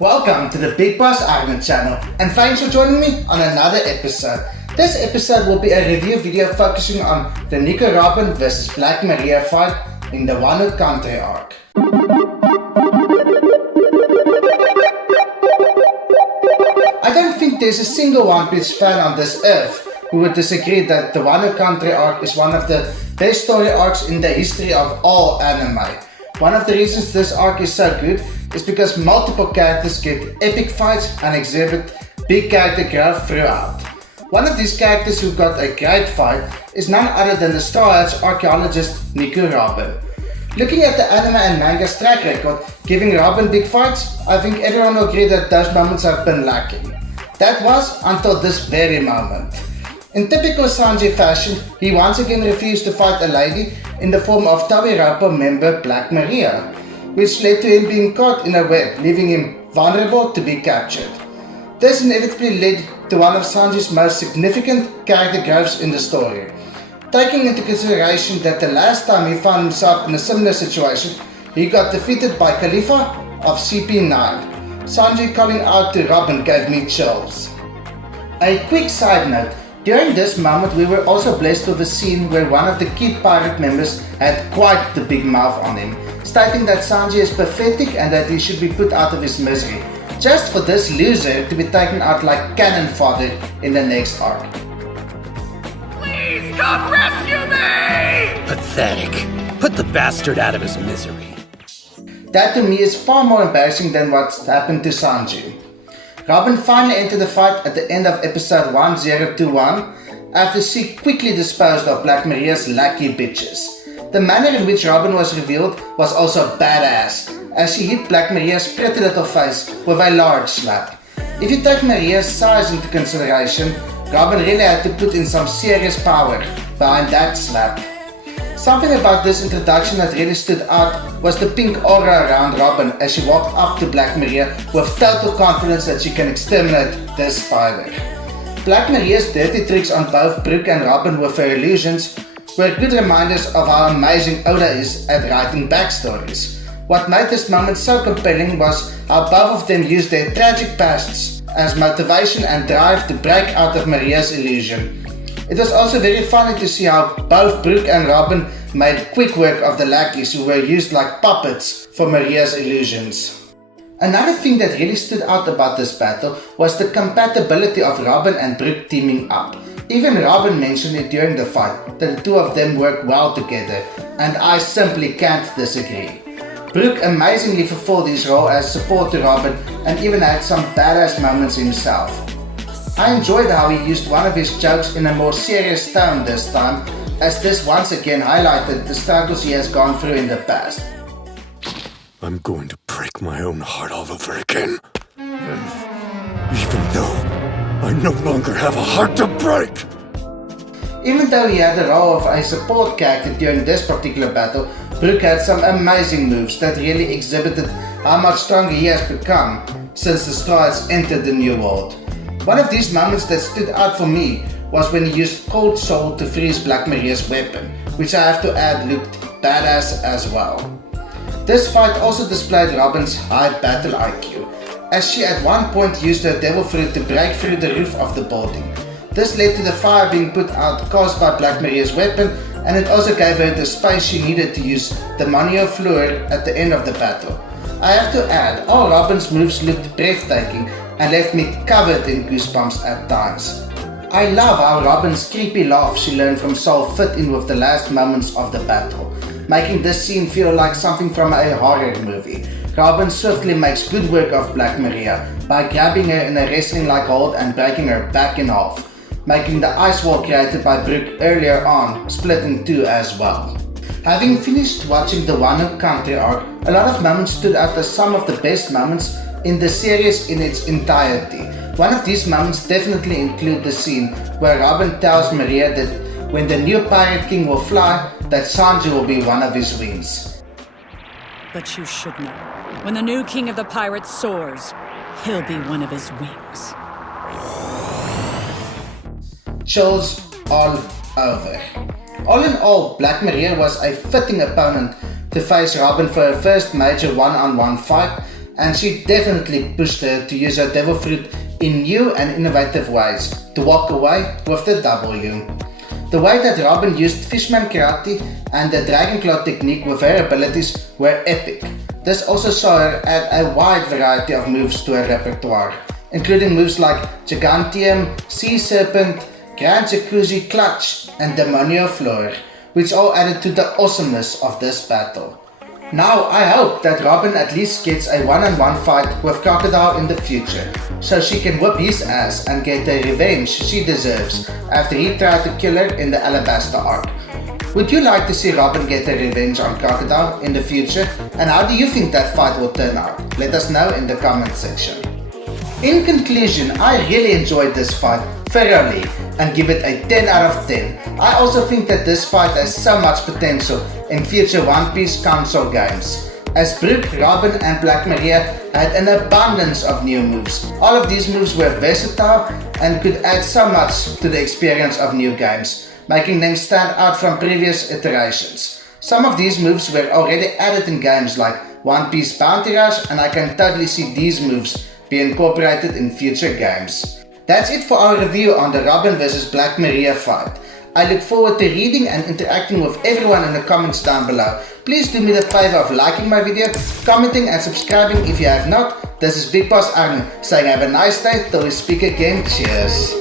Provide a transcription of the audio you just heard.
Welcome to the Big Boss Argument channel, and thanks for joining me on another episode. This episode will be a review video focusing on the Nico Robin vs Black Maria fight in the Wano Country arc. I don't think there's a single One Piece fan on this earth who would disagree that the Wano Country arc is one of the best story arcs in the history of all anime. One of the reasons this arc is so good is because multiple characters get epic fights and exhibit big character growth throughout. One of these characters who got a great fight is none other than the Straw Hat's archaeologist Nico Robin. Looking at the anime and manga's track record, giving Robin big fights, I think everyone will agree that those moments have been lacking. That was until this very moment. In typical Sanji fashion, he once again refused to fight a lady in the form of Tawiropo member Black Maria, which led to him being caught in a web, leaving him vulnerable to be captured. This inevitably led to one of Sanji's most significant character growths in the story. Taking into consideration that the last time he found himself in a similar situation, he got defeated by Khalifa of CP9. Sanji calling out to Robin gave me chills. A quick side note, during this moment we were also blessed with a scene where one of the key pirate members had quite the big mouth on him, stating that Sanji is pathetic and that he should be put out of his misery, just for this loser to be taken out like cannon fodder in the next arc. Please come rescue me! Pathetic. Put the bastard out of his misery. That to me is far more embarrassing than what's happened to Sanji. Robin finally entered the fight at the end of episode 1021 after she quickly disposed of Black Maria's lucky bitches. The manner in which Robin was revealed was also badass, as she hit Black Maria's pretty little face with a large slap. If you take Maria's size into consideration, Robin really had to put in some serious power behind that slap. Something about this introduction that really stood out was the pink aura around Robin as she walked up to Black Maria with total confidence that she can exterminate this spider. Black Maria's dirty tricks on both Brook and Robin with her illusions were good reminders of how amazing Oda is at writing backstories. What made this moment so compelling was how both of them used their tragic pasts as motivation and drive to break out of Maria's illusion. It was also very funny to see how both Brook and Robin made quick work of the lackeys who were used like puppets for Maria's illusions. Another thing that really stood out about this battle was the compatibility of Robin and Brook teaming up. Even Robin mentioned it during the fight that the two of them work well together, and I simply can't disagree. Brook amazingly fulfilled his role as support to Robin and even had some badass moments himself. I enjoyed how he used one of his jokes in a more serious tone this time, as this once again highlighted the struggles he has gone through in the past. I'm going to break my own heart all over again. Even though I no longer have a heart to break! Even though he had the role of a support character during this particular battle, Brook had some amazing moves that really exhibited how much stronger he has become since the Straw Hats entered the New World. One of these moments that stood out for me was when he used Cold Soul to freeze Black Maria's weapon, which I have to add looked badass as well. This fight also displayed Robin's high battle IQ, as she at one point used her Devil Fruit to break through the roof of the building. This led to the fire being put out caused by Black Maria's weapon, and it also gave her the space she needed to use the Manio Fluor at the end of the battle. I have to add, all Robin's moves looked breathtaking and left me covered in goosebumps at times. I love how Robin's creepy laugh she learned from Soul fit in with the last moments of the battle, making this scene feel like something from a horror movie. Robin swiftly makes good work of Black Maria by grabbing her in a wrestling-like hold and breaking her back in half, making the ice wall created by Brook earlier on split in two as well. Having finished watching the Wano Country arc, a lot of moments stood out as some of the best moments in the series in its entirety. One of these moments definitely include the scene where Robin tells Maria that when the new Pirate King will fly, that Sanji will be one of his wings. But you should know, when the new king of the pirates soars, he'll be one of his wings. Chills all over. All in all, Black Maria was a fitting opponent to face Robin for her first major one-on-one fight, and she definitely pushed her to use her devil fruit in new and innovative ways to walk away with the W. The way that Robin used Fishman Karate and the Dragon Claw technique with her abilities were epic. This also saw her add a wide variety of moves to her repertoire, including moves like Gigantium, Sea Serpent, Grand Jacuzzi Clutch, and Demonio Floor, which all added to the awesomeness of this battle. Now I hope that Robin at least gets a one-on-one fight with Crocodile in the future, so she can whip his ass and get the revenge she deserves after he tried to kill her in the Alabaster arc. Would you like to see Robin get her revenge on Crocodile in the future, and how do you think that fight will turn out? Let us know in the comment section. In conclusion, I really enjoyed this fight thoroughly and give it a 10 out of 10. I also think that this fight has so much potential in future One Piece console games, as Brook, Robin and Black Maria had an abundance of new moves. All of these moves were versatile and could add so much to the experience of new games, making them stand out from previous iterations. Some of these moves were already added in games like One Piece Bounty Rush, and I can totally see these moves be incorporated in future games. That's it for our review on the Robin vs Black Maria fight. I look forward to reading and interacting with everyone in the comments down below. Please do me the favor of liking my video, commenting and subscribing if you have not. This is Big Boss Arno saying have a nice day till we speak again. Cheers.